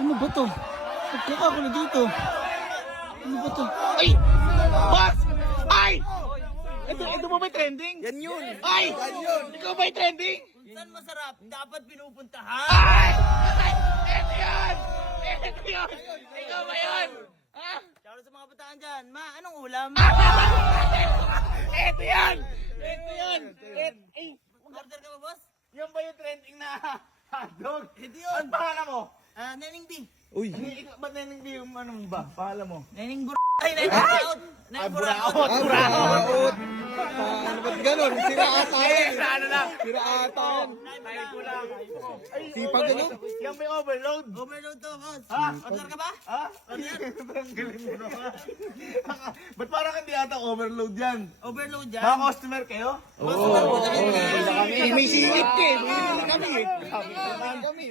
Ano ba to? Nagkakagulo dito. Ano ba to? Ay! Boss! Ay! Ito ba may trending? Yan yun. Ay! Ikaw ba yung trending? Saan masarap? Dapat pinupuntahan. Ay! Ay! Ito yun! Ito yun! Ikaw ba yun? Ha? Shoutout sa mga bataan dyan. Ma, anong ulam? Ito yun! Ito yun! Ay! Order ka ba, boss? Yan ba yung trending na hotdog? Ito yun. Ang pangalan mo? Neneng B. Uy. Ba't naning di yung ano mo ba? Pangalan mo? Neneng Bur... Ay, Neneng Buraot. Neneng Buraot. Buraot. Ano ba't ganon? Sira ata yun. Ano lang? Sira ata yun. Ay ko lang. Ay, Sipag ganun. Yan may overload. Overload to, boss. Ha? Order ka ba? Ha? Ang galing mo naman. Ba't parang hindi ata overload yan? Overload Mga dyan. customer kayo? May singit ka eh. Bumili kami eh.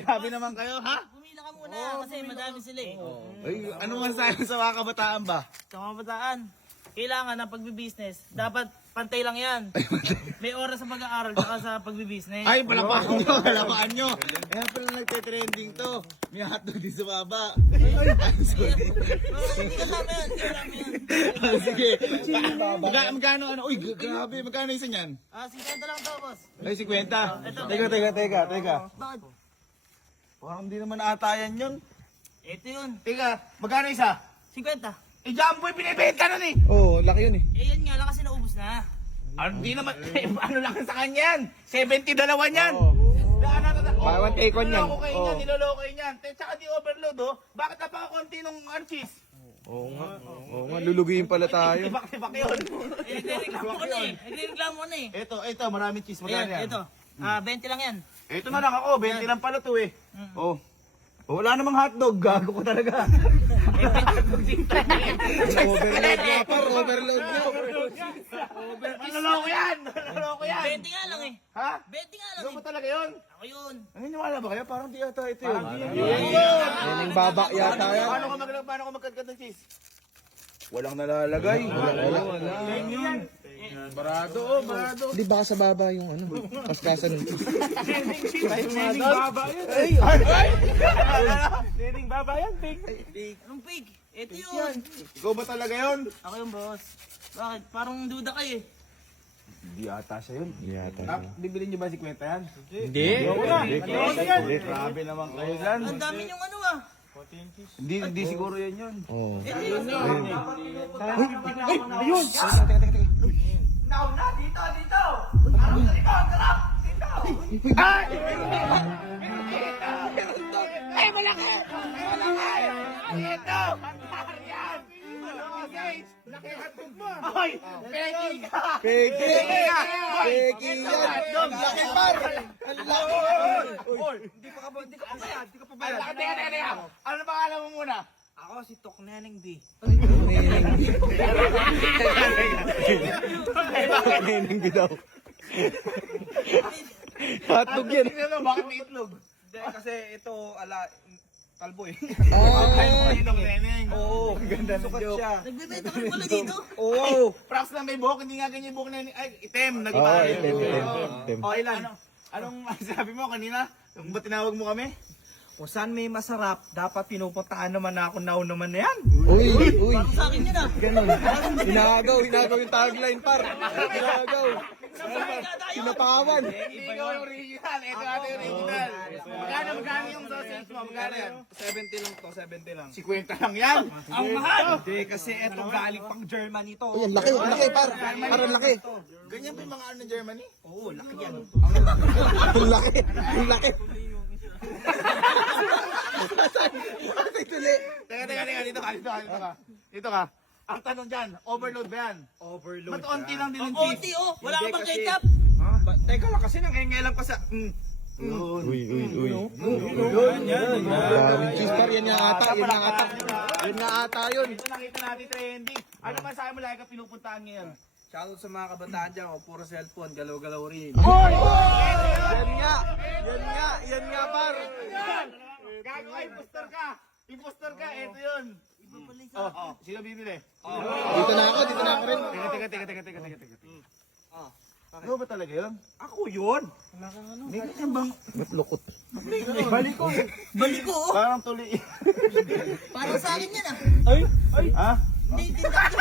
Sabi naman kayo, ha? Pumila ka muna kasi madami sila eh. Ay, ano man sa mga kabataan ba? Sa mga bataan, kailangan ng pagbibusiness. Dapat pantay lang yan. May oras sa pag-aaral saka sa pagbibusiness. Ay, palapaan nyo. Kaya pala nagte-trending to. May hotdog din sa baba. Ay, sorry. Hindi kasama yan. Hindi kasama yan. Sige. Magkano ano? Uy, grabe. Magkano isa niyan? 50 lang to, boss. Ay, 50. Teka. Bakit? Parang hindi naman ata yan yun. Ito yun. Teka, magkano isa? 50. Eh, Jumboy, pinibenta nun eh. Oo, laki yun eh. Eh, yan nga lang kasi naubos na. Ano, di naman, ano lang sa kanya yan? 70 dalawa niyan. Buy one, take one yan. Niloloko kayo niyan, niloloko kayo niyan. Tsaka di overload oh. Bakit napakakunti nung cheese? Oo nga, lulugiin pala tayo. Tibak-tibak yun. Eh, nagreklamo ko na eh. Nagreklamo ko na eh. Ito, maraming cheese. Magkano Ayan, yan? ito. 20 lang yan. Ito na lang ako, 20 lang pala to eh. Oh. Wala namang hotdog, gago ko talaga. Overload nga par, overload nga. Naloloko yan! Naloloko yan! 20 nga lang eh. Ha? 20 nga lang Ano eh. ba talaga yun? Ako yun. Naniniwala ba kayo? Parang di ata ito yun. Yan yung baba yata yan. Paano ko magkatkat ng cheese? Walang nalalagay. Wala. Yun. Barado. Hindi baka sa baba yung ano, kaskasan ng cheese. Nening baba yan, pig. Anong pig? Ito yun. Ikaw ba talaga yun? Ako yung boss. Bakit? Parang duda kayo eh. Hindi ata siya yun. Hindi yata. Bibili niyo ba si Kwenta yan? Hindi. Grabe naman kayo dyan. Ang dami yung ano ah. Hindi siguro yan yun. Oo. Ito yun. Ayun! Dito! Ay! Ay, malaki! Ito! Yan! Laki hotdog mo! Ay! Peki ka! Peki! Peki yan! Ang laki par! Ang laki! Hindi ka pa bayad. Teka. Ano pangalan mo muna? Ako si Tok Neneng D. Neneng daw. Hotdog yan. Tingnan mo, bakit may itlog? Hindi, kasi ito, kalbo eh. Ah! Itlog neneng. Oo, Ganda ng sukat joke. siya. Nagbibenta ka rin pala dito. Oo. Props lang may buhok, hindi nga ganyan yung buhok neneng. Ay, itim. Oo, Nagpapalip. itim. Okay lang. Anong sabi mo kanina? Ba't tinawag mo kami? Kung saan may masarap, dapat pinupuntaan naman na ako now naman na yan. Uy! Parang sa akin yun ah. Ganun. Hinagaw yung tagline par. Hinagaw. Pinapawan. Hindi ko yung original. Ito ate original. Magkano yung sausage mo? Magkano yan? 70 lang to, 70 lang. 50 lang yan. Ang mahal. Hindi, kasi ito galing pang Germany to. Uy, ang laki par. Parang laki. Ganyan pa yung mga ano ng Germany? Oo, laki yan. Ang laki. Ang laki. Ate tuli. Teka. Dito ka. Ang tanong dyan, overload ba yan? Overload. Ba't onti lang din Ang yung cheese? konti oh. Wala ka Hindi pang kasi- ketchup. Ha? Teka lang, kasi nangengelang pa sa... Uy. Daming cheese par. Yan nga ata. Yan nga ata yun. Ito nakita natin trending. Ano man sa mo lagi ka pinupuntahan ngayon? Shoutout sa mga kabataan dyan, puro cellphone, galaw-galaw rin. Yan nga par. Gago ka, impostor ka! Impostor ka, ito yun! Sino bibili? Dito na ako rin. Teka. Ikaw ba talaga yun? Ako yun. May ganyan bang... Lukot. Balik ko. Balik ko, oh. Parang tuli. Parang sa akin yan, ah. Ha? Hindi, tindak.